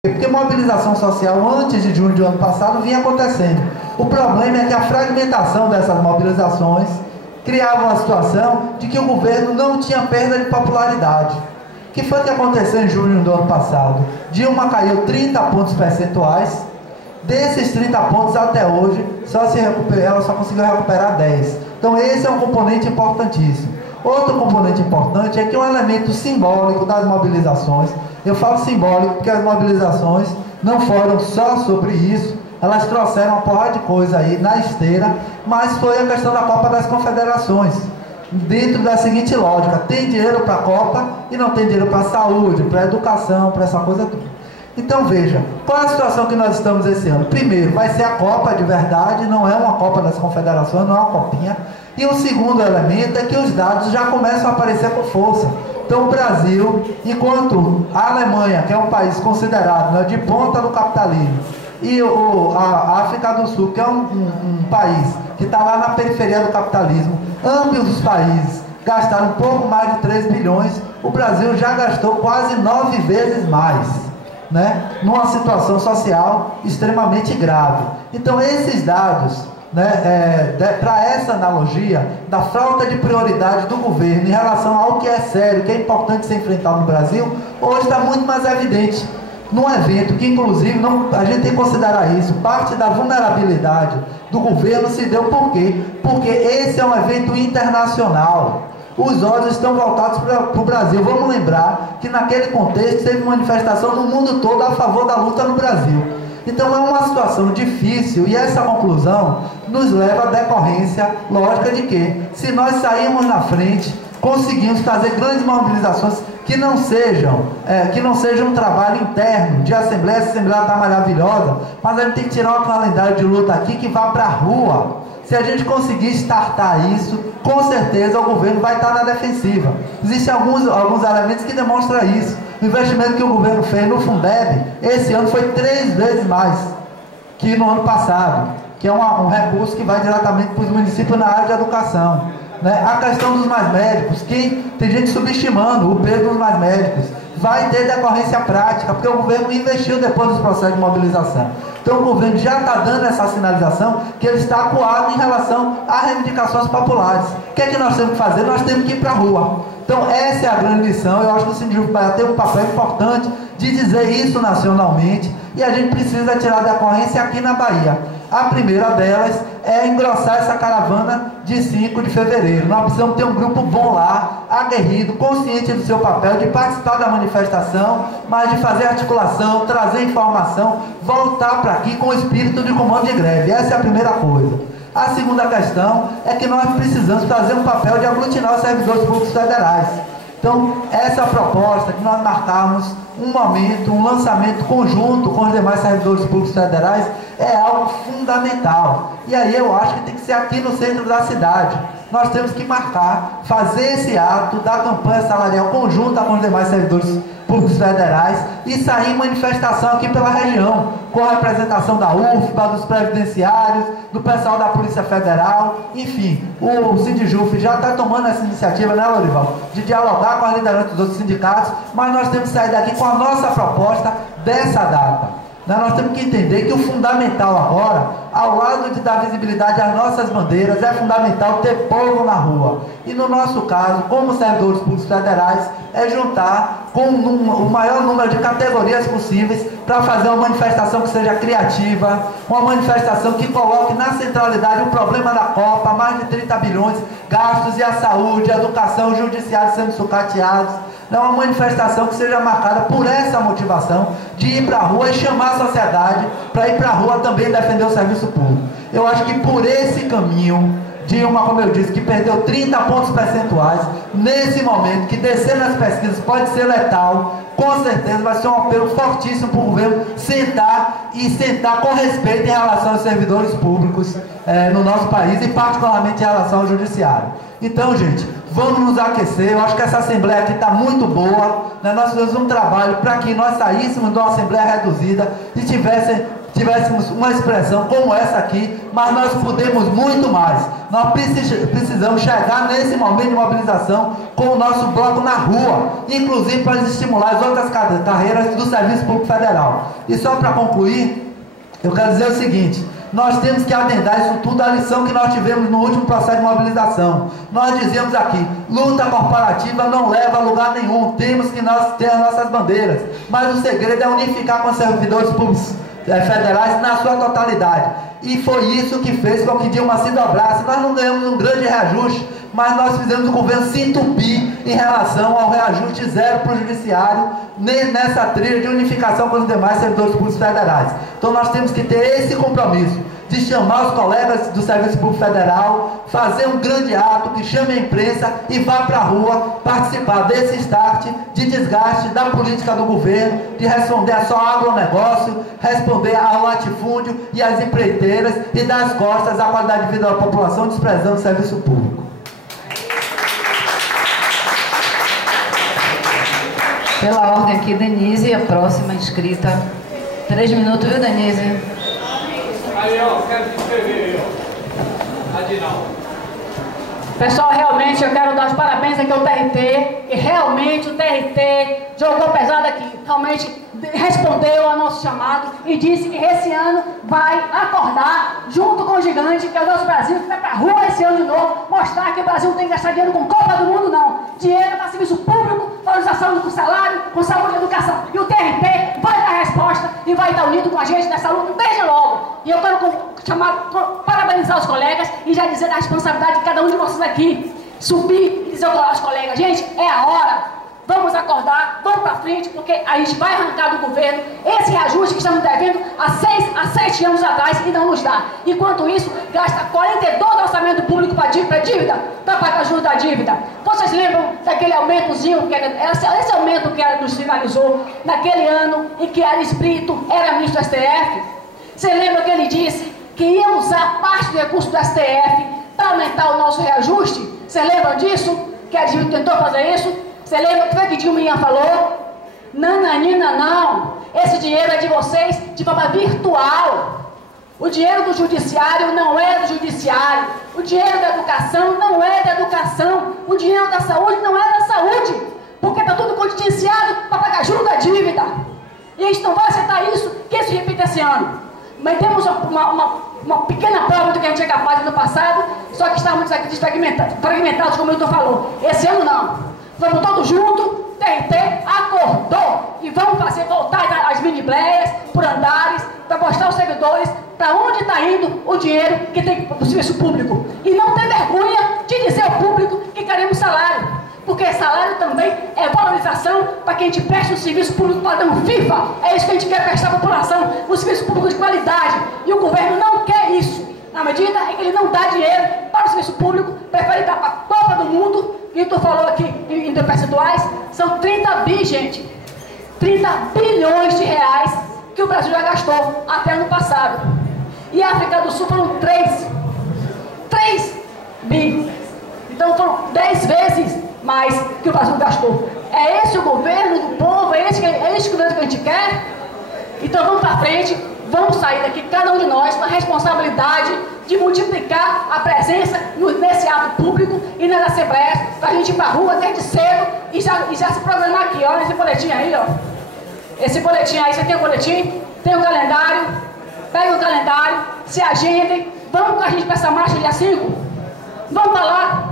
Porque mobilização social antes de junho do ano passado vinha acontecendo. O problema é que a fragmentação dessas mobilizações criava uma situação de que o governo não tinha perda de popularidade. O que foi que aconteceu em junho do ano passado? Dilma caiu 30 pontos percentuais. Desses 30 pontos até hoje, ela só conseguiu recuperar 10. Então esse é um componente importantíssimo. Outro componente importante é que um elemento simbólico das mobilizações, eu falo simbólico porque as mobilizações não foram só sobre isso, elas trouxeram uma porrada de coisa aí na esteira, mas foi a questão da Copa das Confederações, dentro da seguinte lógica: tem dinheiro para a Copa e não tem dinheiro para a saúde, para a educação, para essa coisa toda. Então veja, qual é a situação que nós estamos esse ano? Primeiro, vai ser a Copa de verdade, não é uma Copa das Confederações, não é uma copinha. E o segundo elemento é que os dados já começam a aparecer com força. Então o Brasil, enquanto a Alemanha, que é um país considerado, né, de ponta do capitalismo, e a África do Sul, que é um país que está lá na periferia do capitalismo, ambos os países gastaram um pouco mais de 3 bilhões, o Brasil já gastou quase 9 vezes mais, né, numa situação social extremamente grave. Então esses dados, né, para essa analogia da falta de prioridade do governo em relação ao que é sério, que é importante ser enfrentado no Brasil, hoje está muito mais evidente. Num evento que, inclusive, a gente tem que considerar isso, parte da vulnerabilidade do governo se deu por quê? Porque esse é um evento internacional. Os olhos estão voltados para o Brasil. Vamos lembrar que naquele contexto teve manifestação no mundo todo a favor da luta no Brasil. Então é uma situação difícil, e essa conclusão nos leva à decorrência lógica de que, se nós sairmos na frente, conseguimos fazer grandes mobilizações que não sejam um trabalho interno de assembleia. Essa assembleia está maravilhosa, mas a gente tem que tirar um calendário de luta aqui que vá para a rua. Se a gente conseguir startar isso, com certeza o governo vai estar na defensiva. Existem alguns elementos que demonstram isso. O investimento que o governo fez no Fundeb, esse ano foi 3 vezes mais que no ano passado, que é um recurso que vai diretamente para os municípios na área de educação, né? A questão dos mais médicos, que tem gente subestimando o peso dos mais médicos, vai ter decorrência prática, porque o governo investiu depois dos processos de mobilização. Então o governo já está dando essa sinalização que ele está acuado em relação a reivindicações populares. O que é que nós temos que fazer? Nós temos que ir para a rua. Então essa é a grande lição. Eu acho que o Sindicato vai ter um papel importante de dizer isso nacionalmente, e a gente precisa tirar da decorrência aqui na Bahia. A primeira delas é engrossar essa caravana de 5 de fevereiro. Nós precisamos ter um grupo bom lá, aguerrido, consciente do seu papel, de participar da manifestação, mas de fazer articulação, trazer informação, voltar para aqui com o espírito de comando de greve. Essa é a primeira coisa. A segunda questão é que nós precisamos fazer um papel de aglutinar os servidores públicos federais. Então, essa proposta que nós marcarmos um momento, um lançamento conjunto com os demais servidores públicos federais, é algo fundamental. E aí eu acho que tem que ser aqui no centro da cidade. Nós temos que marcar, fazer esse ato da campanha salarial conjunta com os demais servidores públicos federais e sair em manifestação aqui pela região, com a representação da UFBA, dos previdenciários, do pessoal da Polícia Federal, enfim. O Sindijuf já está tomando essa iniciativa, né, Lorival, de dialogar com a liderança dos outros sindicatos, mas nós temos que sair daqui com a nossa proposta dessa data. Nós temos que entender que o fundamental agora, ao lado de dar visibilidade às nossas bandeiras, é fundamental ter povo na rua. E no nosso caso, como servidores públicos federais, é juntar com o maior número de categorias possíveis para fazer uma manifestação que seja criativa, uma manifestação que coloque na centralidade o problema da Copa, mais de 30 bilhões gastos, e a saúde, a educação, o judiciário sendo sucateados. É uma manifestação que seja marcada por essa motivação de ir para a rua e chamar a sociedade para ir para a rua também defender o serviço público. Eu acho que por esse caminho, Dilma, como eu disse, que perdeu 30 pontos percentuais, nesse momento, que descer nas pesquisas pode ser letal, com certeza vai ser um apelo fortíssimo para o governo sentar com respeito em relação aos servidores públicos no nosso país, e particularmente em relação ao judiciário. Então, gente, vamos nos aquecer. Eu acho que essa assembleia aqui está muito boa, né? Nós fizemos um trabalho para que nós saíssemos de uma assembleia reduzida e tivéssemos uma expressão como essa aqui, mas nós podemos muito mais. Nós precisamos chegar nesse momento de mobilização com o nosso bloco na rua, inclusive para estimular as outras carreiras do Serviço Público Federal. E só para concluir, eu quero dizer o seguinte: nós temos que adendar isso tudo à lição que nós tivemos no último processo de mobilização. Nós dizemos aqui, luta corporativa não leva a lugar nenhum, temos que nós ter as nossas bandeiras, mas o segredo é unificar com os servidores públicos federais na sua totalidade. E foi isso que fez com que Dilma se dobrasse. Nós não ganhamos um grande reajuste, mas nós fizemos o governo se entupir em relação ao reajuste zero para o judiciário, nessa trilha de unificação com os demais servidores públicos federais. Então nós temos que ter esse compromisso de chamar os colegas do Serviço Público Federal, fazer um grande ato que chame a imprensa e vá para a rua participar desse start de desgaste da política do governo, de responder a só agronegócio, responder ao latifúndio e às empreiteiras e dar as costas à qualidade de vida da população, desprezando o serviço público. Pela ordem aqui, Denise, a próxima inscrita. 3 minutos, viu, Denise? Aí, ó, quero se inscrever aí, ó. Adinaldo. Pessoal, realmente eu quero dar os parabéns aqui ao TRT, e realmente o TRT jogou pesado aqui, realmente respondeu ao nosso chamado e disse que esse ano vai acordar junto com o gigante, que é o nosso Brasil, que vai pra rua esse ano de novo, mostrar que o Brasil não tem que gastar dinheiro com Copa do Mundo, não. Dinheiro para serviço público, valorização com salário, com saúde e educação. E o TRT vai dar resposta e vai estar unido com a gente nessa luta desde logo. E eu quero parabenizar os colegas e já dizer da responsabilidade de cada um de vocês aqui. Subir e dizer aos colegas, gente, é a hora. Vamos acordar, vamos para frente, porque a gente vai arrancar do governo esse reajuste que estamos devendo há 7 anos atrás e não nos dá. Enquanto isso, gasta 42% do orçamento público para dívida, para pagar juros da dívida. Vocês lembram daquele aumentozinho, esse aumento que nos finalizou naquele ano e que Aires Brito era ministro do STF? Você lembra que ele disse que ia usar parte do recurso do STF para aumentar o nosso reajuste? Você lembra disso? Que a Dilma tentou fazer isso? Você lembra o que foi que Dilma falou? Nananina, não. Esse dinheiro é de vocês de forma virtual. O dinheiro do judiciário não é do judiciário. O dinheiro da educação não é da educação. O dinheiro da saúde não é da saúde. Porque está tudo contingenciado para pagar juros da dívida. E a gente não vai aceitar isso, que isso repita esse ano. Mas temos uma pequena prova do que a gente é capaz no passado, só que estamos aqui fragmentados, como o doutor falou. Esse ano não. Vamos todos juntos, TRT acordou e vamos voltar as mini-players por andares, para mostrar aos servidores para onde está indo o dinheiro que tem para o serviço público. E não ter vergonha de dizer ao público que queremos salário, porque salário também é valorização para que a gente preste um serviço público padrão FIFA. É isso que a gente quer prestar à população, um serviço público de qualidade. E o governo não quer isso. Na medida em que ele não dá dinheiro para o serviço público, prefere dar para a Copa do Mundo. E tu falou aqui em percentuais, são 30 bi, gente. 30 bilhões de reais que o Brasil já gastou até ano passado. E a África do Sul foram 3 bi. Então foram 10 vezes mais que o Brasil gastou. É esse o governo do povo? É esse o governo que a gente quer? Então vamos para frente, vamos sair daqui, cada um de nós, com a responsabilidade de multiplicar a presença nesse ato público e nas assembleias, para a gente ir para a rua desde cedo e já se programar aqui. Olha esse boletim aí, ó. Esse boletim aí, você tem o boletim, tem o calendário, pega o calendário, se agendem, vamos com a gente para essa marcha dia 5, vamos para lá,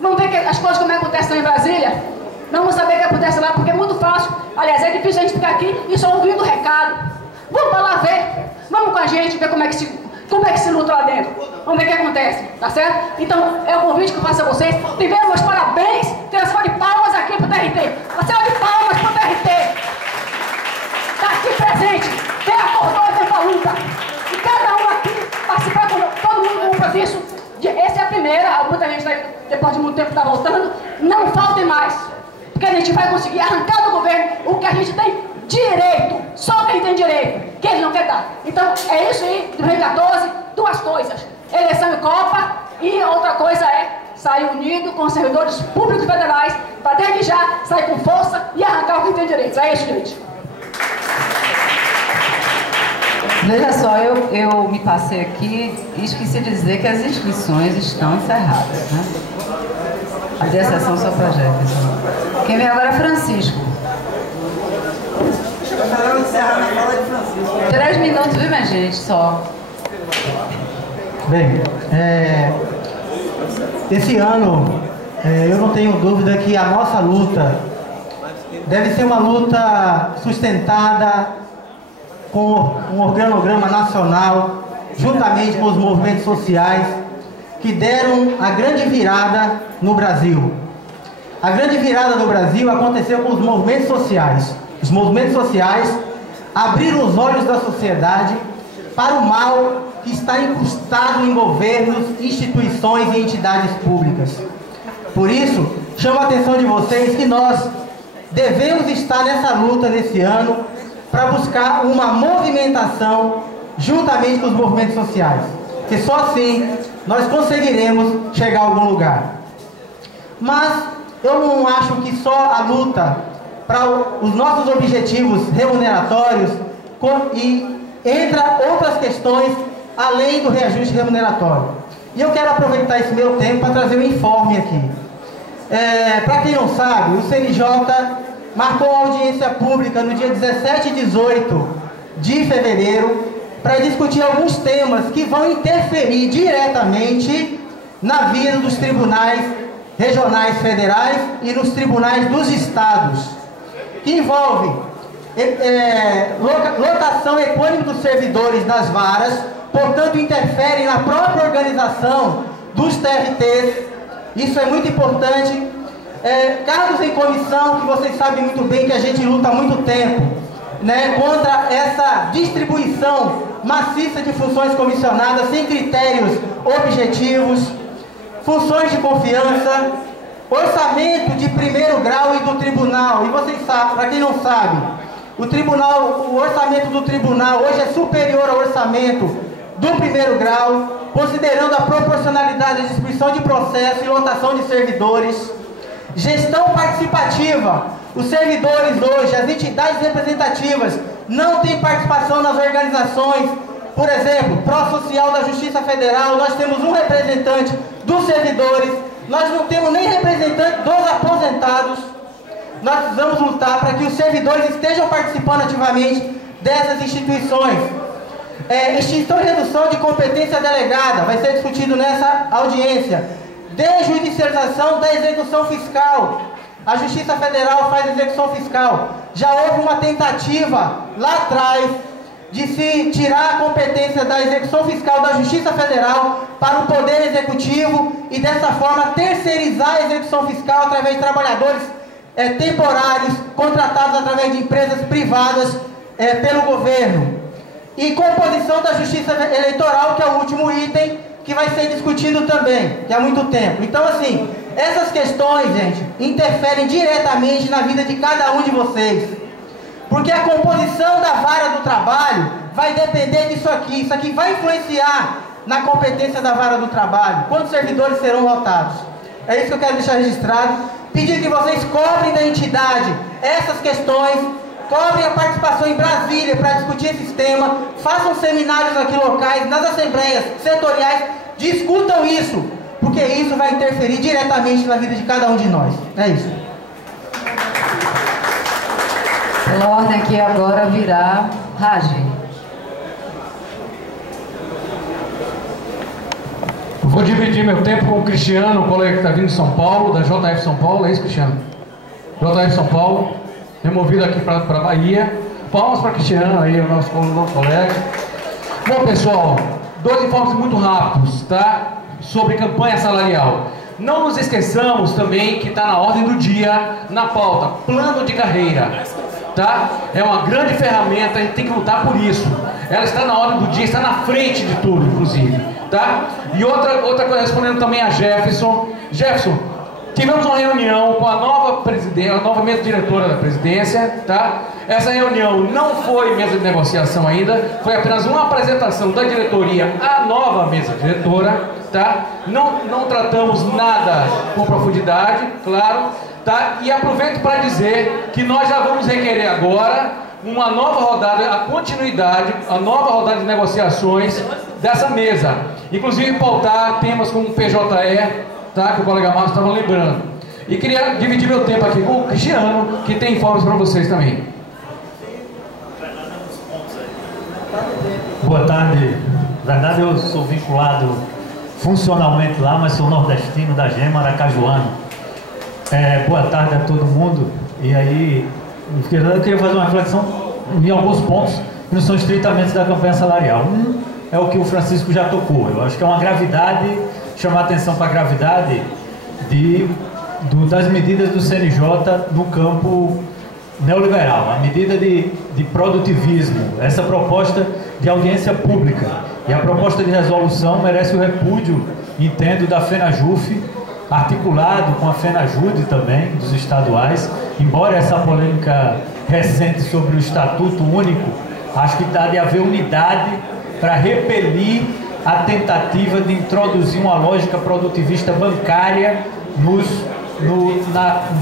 vamos ver as coisas como é que acontecem em Brasília, vamos saber o que acontece lá, porque é muito fácil, aliás, é difícil a gente ficar aqui e só ouvindo o recado. Vamos para lá ver, vamos com a gente ver como é que se luta lá dentro, vamos ver o que acontece, tá certo? Então, é o convite que eu faço a vocês. Primeiro, meus parabéns, tem uma salva de palmas aqui pro TRT, uma salva de palmas pro TRT, tá aqui presente, quem acordou e veio pra luta, e cada um aqui participar com todo mundo com um compromisso. Essa é a primeira, muita gente depois de muito tempo está voltando, não faltem mais, porque a gente vai conseguir arrancar do governo o que a gente tem direito, só quem tem direito, que ele não quer dar. Então, é isso aí, 2014, duas coisas, eleição e Copa, e outra coisa é sair unido com os servidores públicos federais, para desde já sair com força e arrancar o que tem direito. É isso, gente. Veja só, eu me passei aqui e esqueci de dizer que as inscrições estão encerradas, né? Fazer a sessão só para Jefferson. Quem vem agora é Francisco. 3 minutos, viu, minha gente, só. Bem, esse ano, eu não tenho dúvida que a nossa luta deve ser uma luta sustentada com um organograma nacional, juntamente com os movimentos sociais, que deram a grande virada no Brasil. A grande virada no Brasil aconteceu com os movimentos sociais. Os movimentos sociais abriram os olhos da sociedade para o mal que está incrustado em governos, instituições e entidades públicas. Por isso, chamo a atenção de vocês que nós devemos estar nessa luta nesse ano para buscar uma movimentação juntamente com os movimentos sociais, que só assim nós conseguiremos chegar a algum lugar. Mas eu não acho que só a luta para os nossos objetivos remuneratórios e entra outras questões além do reajuste remuneratório. E eu quero aproveitar esse meu tempo para trazer um informe aqui. Para quem não sabe, o CNJ marcou uma audiência pública no dia 17 e 18 de fevereiro para discutir alguns temas que vão interferir diretamente na vida dos tribunais regionais federais e nos tribunais dos estados, que envolve lotação equânime dos servidores das varas, portanto interferem na própria organização dos TRTs. Isso é muito importante. Cargos em comissão, que vocês sabem muito bem que a gente luta há muito tempo, né, contra essa distribuição maciça de funções comissionadas sem critérios objetivos, funções de confiança, orçamento de primeiro grau e do tribunal. E vocês sabem, para quem não sabe, o orçamento do tribunal hoje é superior ao orçamento do primeiro grau, considerando a proporcionalidade da distribuição de processo e lotação de servidores. Gestão participativa. Os servidores hoje, as entidades representativas, não têm participação nas organizações. Por exemplo, Pró-Social da Justiça Federal, nós temos um representante dos servidores, nós não temos nem representante dos aposentados. Nós precisamos lutar para que os servidores estejam participando ativamente dessas instituições. Extinção e redução de competência delegada, vai ser discutido nessa audiência. Desjudicialização da execução fiscal. A Justiça Federal faz execução fiscal. Já houve uma tentativa lá atrás de se tirar a competência da execução fiscal da Justiça Federal para o Poder Executivo e dessa forma terceirizar a execução fiscal através de trabalhadores temporários contratados através de empresas privadas pelo governo. E composição da Justiça Eleitoral, que é o último item que vai ser discutido também, que há muito tempo. Então, assim, essas questões, gente, interferem diretamente na vida de cada um de vocês. Porque a composição da vara do trabalho vai depender disso aqui. Isso aqui vai influenciar na competência da vara do trabalho. Quantos servidores serão lotados? É isso que eu quero deixar registrado. Pedir que vocês cobrem da entidade essas questões, cobrem a participação em Brasília para discutir esses temas, façam seminários aqui locais, nas assembleias setoriais, discutam isso, porque isso vai interferir diretamente na vida de cada um de nós. É isso. Pela ordem aqui agora virá Ragi. Vou dividir meu tempo com o Cristiano, o colega que está vindo de São Paulo, da JF São Paulo. É isso, Cristiano? JF São Paulo, removido aqui para a Bahia. Palmas para Cristiano aí, o nosso colega. Bom, pessoal, 2 informes muito rápidos, tá? Sobre campanha salarial. Não nos esqueçamos também que está na ordem do dia, na pauta, plano de carreira, tá? É uma grande ferramenta, a gente tem que lutar por isso. Ela está na ordem do dia, está na frente de tudo, inclusive, tá? E outra coisa, respondendo também a Jefferson. Jefferson, tivemos uma reunião com a nova mesa diretora da presidência, tá? Essa reunião não foi mesa de negociação ainda, foi apenas uma apresentação da diretoria à nova mesa diretora, tá? Não tratamos nada com profundidade, claro, tá? E aproveito para dizer que nós já vamos requerer agora uma nova rodada, a continuidade, a nova rodada de negociações dessa mesa. Inclusive pautar temas como o PJE, tá, que o colega Márcio estava lembrando. E queria dividir meu tempo aqui com o Cristiano, que tem informes para vocês também. Boa tarde. Na verdade, eu sou vinculado funcionalmente lá, mas sou nordestino da Gema, aracajuano. Boa tarde a todo mundo. E aí, eu queria fazer uma reflexão em alguns pontos que não são estritamente da campanha salarial. Um é o que o Francisco já tocou. Eu acho que é uma gravidade, chamar atenção para a gravidade das medidas do CNJ no campo neoliberal, a medida de produtivismo, essa proposta de audiência pública. E a proposta de resolução merece o repúdio, entendo, da FENAJUF, articulado com a FENAJUDE também, dos estaduais, embora essa polêmica recente sobre o Estatuto Único, acho que dá de haver unidade para repelir a tentativa de introduzir uma lógica produtivista bancária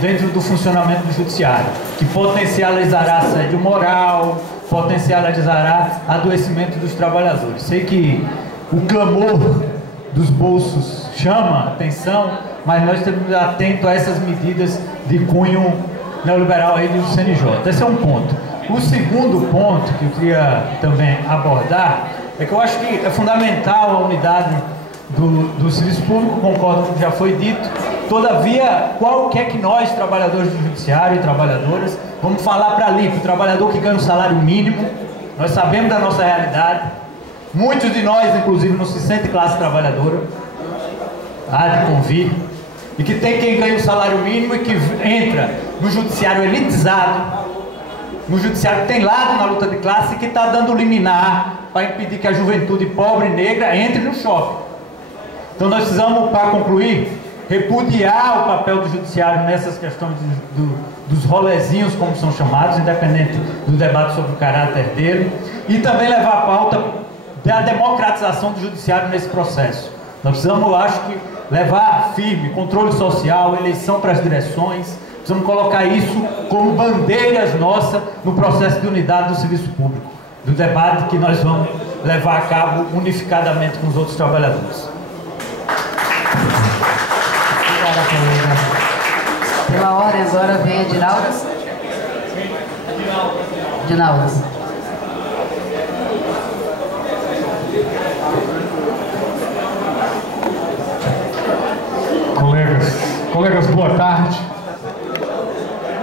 dentro do funcionamento do judiciário, que potencializará assédio moral, potencializará adoecimento dos trabalhadores. Sei que o clamor dos bolsos chama atenção, mas nós temos que estar atentos a essas medidas de cunho neoliberal aí do CNJ. Esse é um ponto. O segundo ponto que eu queria também abordar é que eu acho que é fundamental a unidade do serviço público, concordo com o que já foi dito. Todavia, qual que é que nós, trabalhadores do judiciário e trabalhadoras, vamos falar para ali, para o trabalhador que ganha um salário mínimo? Nós sabemos da nossa realidade. Muitos de nós, inclusive, não se sentem classe trabalhadora, há de convir, e que tem quem ganha um salário mínimo e que entra no judiciário elitizado, no judiciário que tem lado na luta de classe e que está dando liminar para impedir que a juventude pobre e negra entre no shopping. Então nós precisamos, para concluir, repudiar o papel do judiciário nessas questões dos rolezinhos, como são chamados, independente do debate sobre o caráter dele, e também levar a pauta da democratização do judiciário nesse processo. Nós precisamos, eu acho que, levar firme controle social, eleição para as direções, precisamos colocar isso como bandeiras nossas no processo de unidade do serviço público, do debate que nós vamos levar a cabo unificadamente com os outros trabalhadores. Pela ordem agora vem a Dinaldo. Colegas, boa tarde.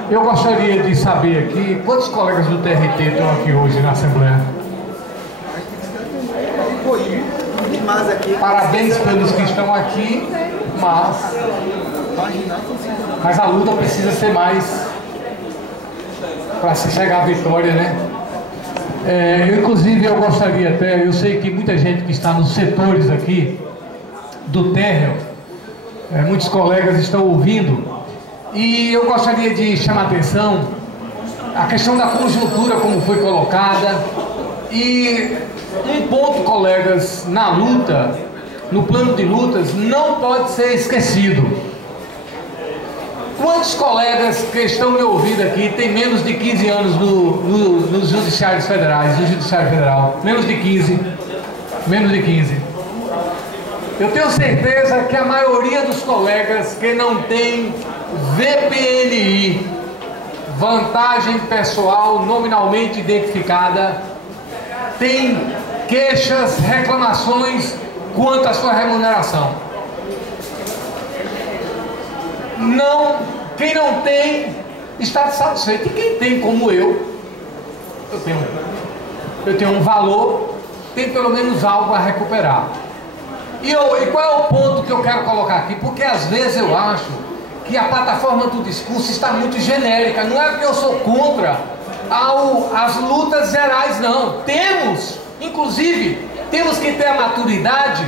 Eu gostaria de saber aqui, quantos colegas do TRT estão aqui hoje na Assembleia? Parabéns pelos que estão aqui, mas a luta precisa ser mais para se chegar à vitória, né? Inclusive, eu gostaria até, eu sei que muita gente que está nos setores aqui do térreo, muitos colegas estão ouvindo, e eu gostaria de chamar a atenção a questão da conjuntura como foi colocada, e um ponto, colegas, na luta, no plano de lutas, não pode ser esquecido. Quantos colegas que estão me ouvindo aqui têm menos de 15 anos nos judiciários federais, no judiciário federal? Menos de 15. Menos de 15. Eu tenho certeza que a maioria dos colegas que não tem VPNI, vantagem pessoal nominalmente identificada, tem queixas, reclamações quanto à sua remuneração. Quem não tem está satisfeito. E quem tem, como eu tenho um valor, tem pelo menos algo a recuperar. E qual é o ponto que eu quero colocar aqui? Porque às vezes eu acho que a plataforma do discurso está muito genérica. Não é porque eu sou contra as lutas gerais, não. Inclusive, temos que ter a maturidade.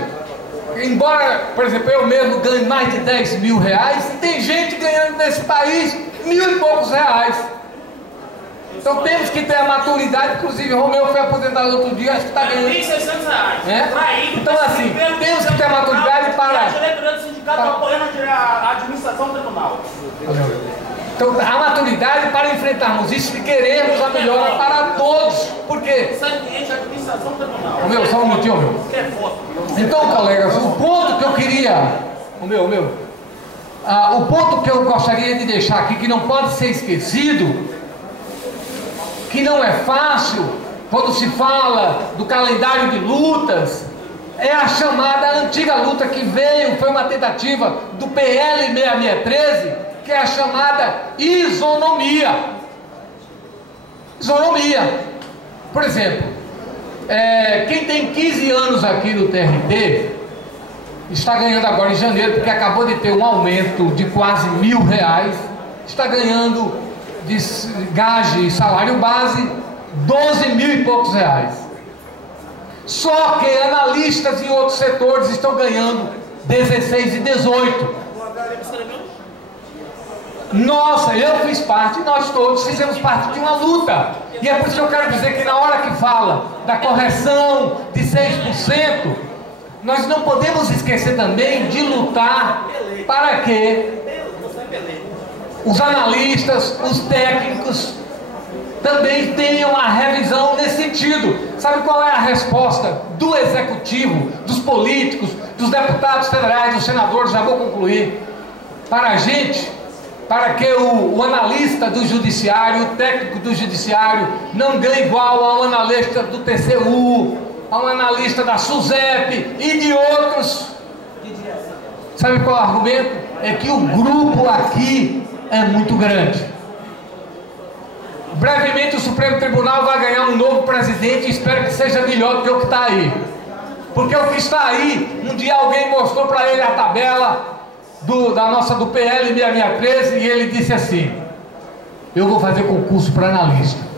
Embora, por exemplo, eu mesmo ganhe mais de 10 mil reais, tem gente ganhando nesse país 1.000 e poucos reais. Então temos que ter a maturidade. Inclusive, o Romeu foi aposentado outro dia, acho que está ganhando 1.600 reais. Então, assim, temos que ter a maturidade para. A diretoria do sindicato apoiando a administração do tribunal. Então, a maturidade para enfrentarmos isso e queremos a melhora para todos. Por quê? Só um minutinho, meu. Então, colegas, o ponto que eu queria... o ponto que eu gostaria de deixar aqui, que não pode ser esquecido, que não é fácil, quando se fala do calendário de lutas, é a chamada antiga luta que veio, foi uma tentativa do PL 6613, que é a chamada isonomia. Isonomia. Por exemplo, quem tem 15 anos aqui no TRT, está ganhando agora em janeiro, porque acabou de ter um aumento de quase R$1.000, está ganhando de gage e salário base 12 mil e poucos reais. Só que analistas em outros setores estão ganhando 16 e 18. Nossa, eu fiz parte, nós todos fizemos parte de uma luta. E é por isso que eu quero dizer que na hora que fala da correção de 6%, nós não podemos esquecer também de lutar para que os analistas, os técnicos também tenham a revisão nesse sentido. Sabe qual é a resposta do executivo, dos políticos, dos deputados federais, dos senadores? Já vou concluir. Para a gente, para que o analista do judiciário, o técnico do judiciário não ganhe igual ao analista do TCU, ao analista da SUSEP e de outros. Sabe qual é o argumento? É que o grupo aqui é muito grande. Brevemente o Supremo Tribunal vai ganhar um novo presidente e espero que seja melhor do que o que está aí. Porque o que está aí, um dia alguém mostrou para ele a tabela do PL 6613 e ele disse assim: eu vou fazer concurso para analista.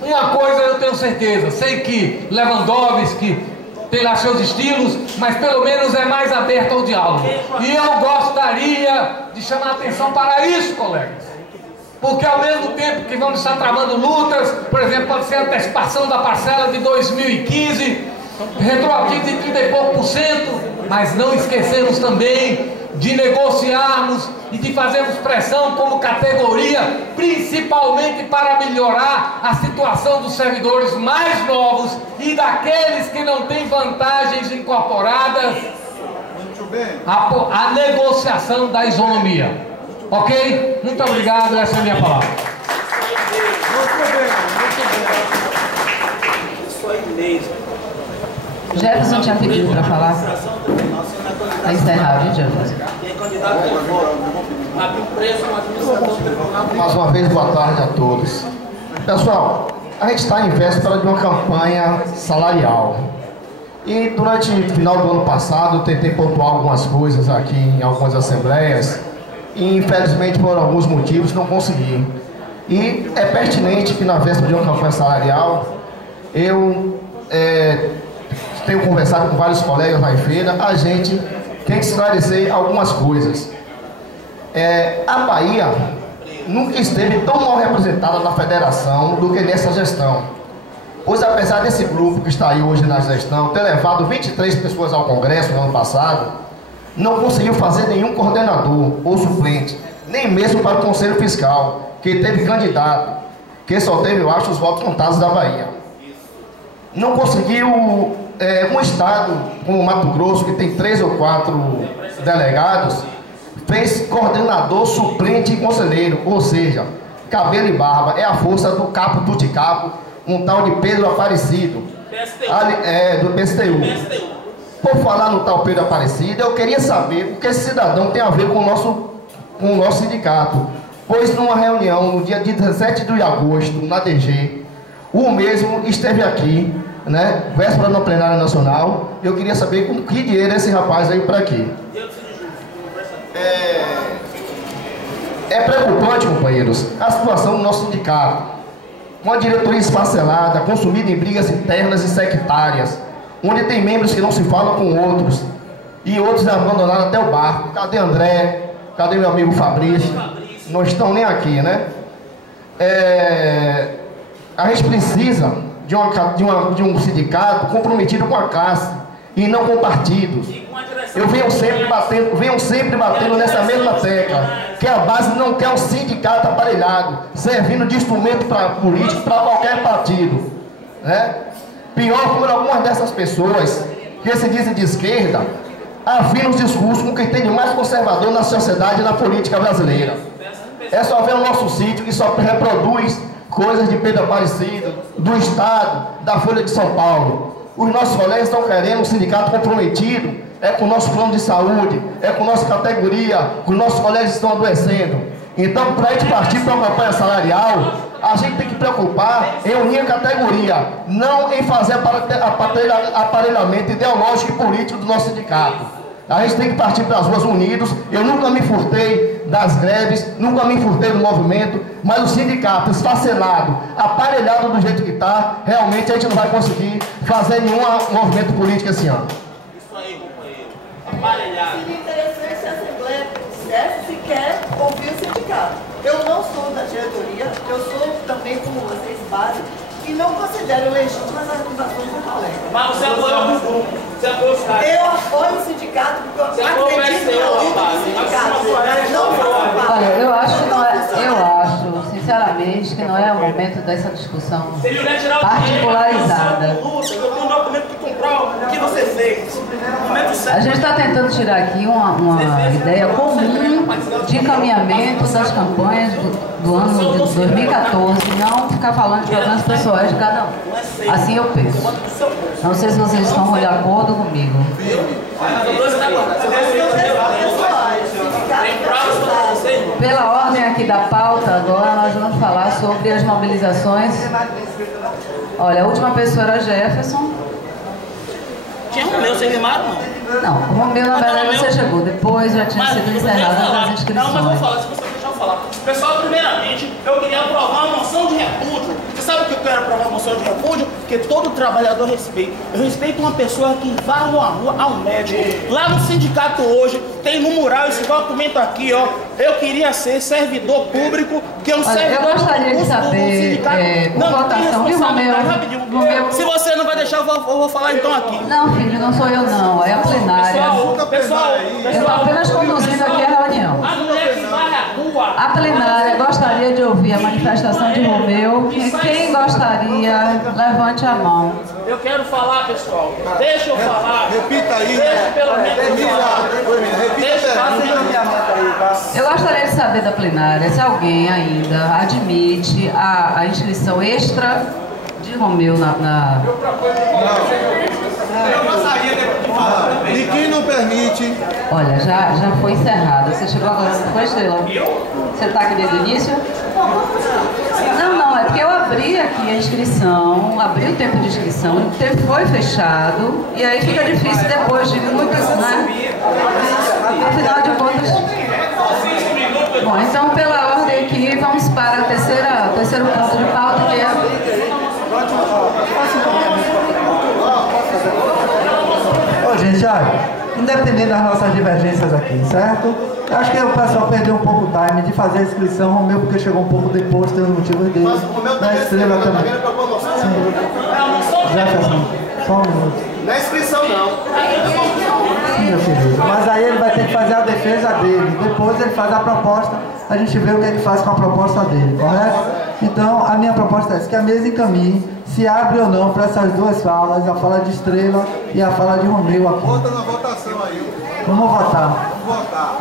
Uma coisa eu tenho certeza, sei que Lewandowski tem lá seus estilos, mas pelo menos é mais aberto ao diálogo. E eu gostaria de chamar a atenção para isso, colegas. Porque ao mesmo tempo que vamos estar travando lutas, por exemplo, pode ser a antecipação da parcela de 2015, retroativo de 30 e pouco %, mas não esquecemos também de negociarmos e de fazermos pressão como categoria, principalmente para melhorar a situação dos servidores mais novos e daqueles que não têm vantagens incorporadas, a negociação da isonomia. Ok? Muito obrigado, essa é a minha palavra. Jefferson tinha pedido para falar. Para encerrar, viu, Jefferson? Mais uma vez, boa tarde a todos. Pessoal, a gente está em véspera de uma campanha salarial. E durante o final do ano passado, eu tentei pontuar algumas coisas aqui em algumas assembleias. E infelizmente, por alguns motivos, não consegui. E é pertinente que na véspera de uma campanha salarial, eu tenho conversado com vários colegas lá em feira, a gente tem que esclarecer algumas coisas. A Bahia nunca esteve tão mal representada na federação do que nessa gestão. Pois apesar desse grupo que está aí hoje na gestão ter levado 23 pessoas ao Congresso no ano passado, não conseguiu fazer nenhum coordenador ou suplente, nem mesmo para o Conselho Fiscal, que teve candidato, que só teve, eu acho, os votos contados da Bahia. Não conseguiu um estado como o Mato Grosso, que tem 3 ou 4 delegados, fez coordenador, suplente e conselheiro, ou seja, cabelo e barba, é a força do capo Tuticapo, um tal de Pedro Aparecido, do PSTU. Por falar no tal Pedro Aparecido, eu queria saber o que esse cidadão tem a ver com o nosso sindicato. Pois numa reunião, no dia 17 de agosto, na DG, o mesmo esteve aqui, né, véspera no plenário nacional. Eu queria saber com que dinheiro esse rapaz veio para aqui. É preocupante, companheiros, a situação do nosso sindicato. Uma diretoria esfacelada, consumida em brigas internas e sectárias, onde tem membros que não se falam com outros, e outros abandonaram até o barco. Cadê André? Cadê meu amigo Fabrício? Não estão nem aqui, né? A gente precisa de um sindicato comprometido com a classe, e não com partidos. Eu venho sempre batendo nessa mesma tecla, que a base não quer um sindicato aparelhado, servindo de instrumento político para qualquer partido, né? Pior, como algumas dessas pessoas que se dizem de esquerda, afinam os discursos com quem tem de mais conservador na sociedade e na política brasileira. É só ver o nosso sítio que só reproduz coisas de Pedro Aparecido, do Estado, da Folha de São Paulo. Os nossos colegas estão querendo um sindicato comprometido, é com o nosso plano de saúde, é com a nossa categoria, os nossos colegas estão adoecendo. Então, para a gente partir para uma campanha salarial, a gente tem que preocupar em unir a categoria, não em fazer aparelhamento ideológico e político do nosso sindicato. A gente tem que partir para as ruas unidos. Eu nunca me furtei das greves, nunca me furtei do movimento, mas o sindicato esfacelado, aparelhado do jeito que está, realmente a gente não vai conseguir fazer nenhum movimento político esse ano. Isso aí, companheiro. Aparelhado. Seria interessante se a Assembleia dissesse se quer ouvir o sindicato. Eu não sou da diretoria, eu sou também, como vocês, base, e não considero legítimas as acusações do colega. Mas você apoia o grupo, você apoia os caras. Eu apoio o sindicato porque eu acredito na luta do sindicato. Não faço parte. Olha, eu acho, sinceramente, que não é o momento dessa discussão particularizada. Eu tenho um documento que comprova o que você fez. A gente está tentando tirar aqui uma ideia comum de encaminhamento das campanhas do ano de 2014, não ficar falando de problemas pessoais de cada um. Assim eu penso. Não sei se vocês estão de acordo comigo. Pela ordem aqui da pauta, agora nós vamos falar sobre as mobilizações. Olha, a última pessoa era Jefferson. Tinha Romeu, vocês limaram não? Não, o Romeu na verdade você chegou. Depois já tinha sido encerrada as inscrições. Não, mas vou falar, se você deixar eu falar. Pessoal, primeiramente, eu queria aprovar uma moção de repúdio. Você sabe o que eu quero aprovar uma moção de repúdio? Porque todo trabalhador respeita. Eu respeito uma pessoa que vai numa rua ao médico. Lá no sindicato hoje, tem no mural esse documento aqui, ó. Eu queria ser servidor público, que é um servidor eu gostaria de saber, não votação de Romeu. Se você não vai deixar, eu vou falar então aqui. Não, filho, não sou eu não, é a plenária. Pessoal, eu estou apenas conduzindo aqui a reunião. A mulher que vai à rua. A plenária gostaria de ouvir a manifestação de Romeu. Quem gostaria, levante a mão. Eu quero falar, pessoal. Deixa eu falar. Repita aí. Deixa pelo menos falar. Eu gostaria de saber da plenária se alguém ainda admite a inscrição extra de Romeu na... Ninguém não permite. Olha, já foi encerrada. Você chegou agora, não foi, Estrela? Você está aqui desde o início? Não, é porque eu abri aqui a inscrição, abri o tempo de inscrição, o tempo foi fechado, e aí fica difícil depois de muitas, né? Afinal de contas... Bom, então pela ordem aqui, vamos para o terceiro ponto de pauta, que é... Ô, gente, olha, independente das nossas divergências aqui, certo? Eu acho que o pessoal perdeu um pouco o time de fazer a inscrição, Romeu, porque chegou um pouco depois, tendo motivo dele. Mas o Romeu Na Estrela também. Jefferson, só um minuto. Não é inscrição, não. Sim, meu querido. Mas aí ele vai ter que fazer a defesa dele. Depois ele faz a proposta, a gente vê o que ele faz com a proposta dele, correto? Então, a minha proposta é essa, que a mesa encaminhe se abre ou não para essas duas falas, a fala de Estrela e a fala de Romeu aqui. Vota na votação aí. Vamos votar. Vamos votar.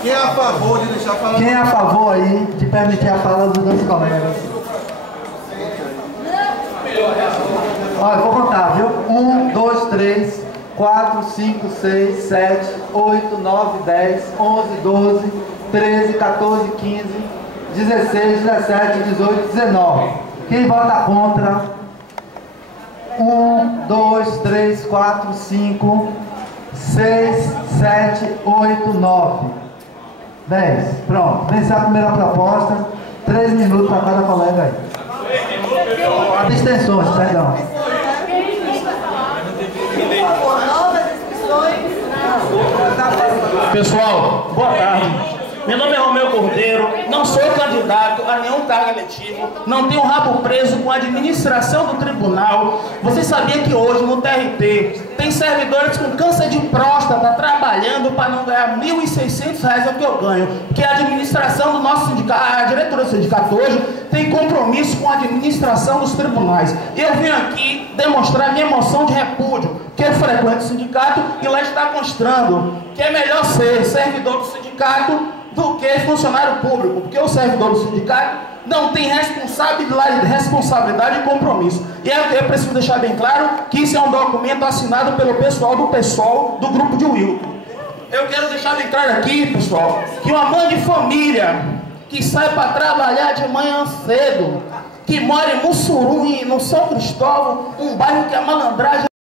Quem é a favor de deixar falar? Quem é a favor aí de permitir a fala dos dois colegas? Olha, eu vou contar, viu? 1, 2, 3, 4, 5, 6, 7, 8, 9, 10, 11, 12, 13, 14, 15, 16, 17, 18, 19. Quem vota contra? 1, 2, 3, 4, 5, 6, 7, 8, 9, 10. Pronto. Venceu a primeira proposta. 3 minutos para cada colega aí. Abstenções, perdão. Pessoal, boa tarde. Meu nome é Romeu Cordeiro, não sou candidato a nenhum cargo eletivo, não tenho rabo preso com a administração do tribunal. Você sabia que hoje no TRT tem tem servidores com câncer de próstata trabalhando para não ganhar R$ 1.600 é o que eu ganho. Porque a administração do nosso sindicato, a diretoria do sindicato hoje, tem compromisso com a administração dos tribunais. Eu vim aqui demonstrar minha moção de repúdio, que eu frequento o sindicato e lá está constando que é melhor ser servidor do sindicato do que funcionário público, porque o servidor do sindicato não tem responsabilidade e compromisso. E eu preciso deixar bem claro que isso é um documento assinado pelo pessoal do PSOL, do grupo de Wilton. Eu quero deixar bem claro aqui, pessoal, que uma mãe de família que sai para trabalhar de manhã cedo, que mora em Mussurum, no São Cristóvão, um bairro que a malandragem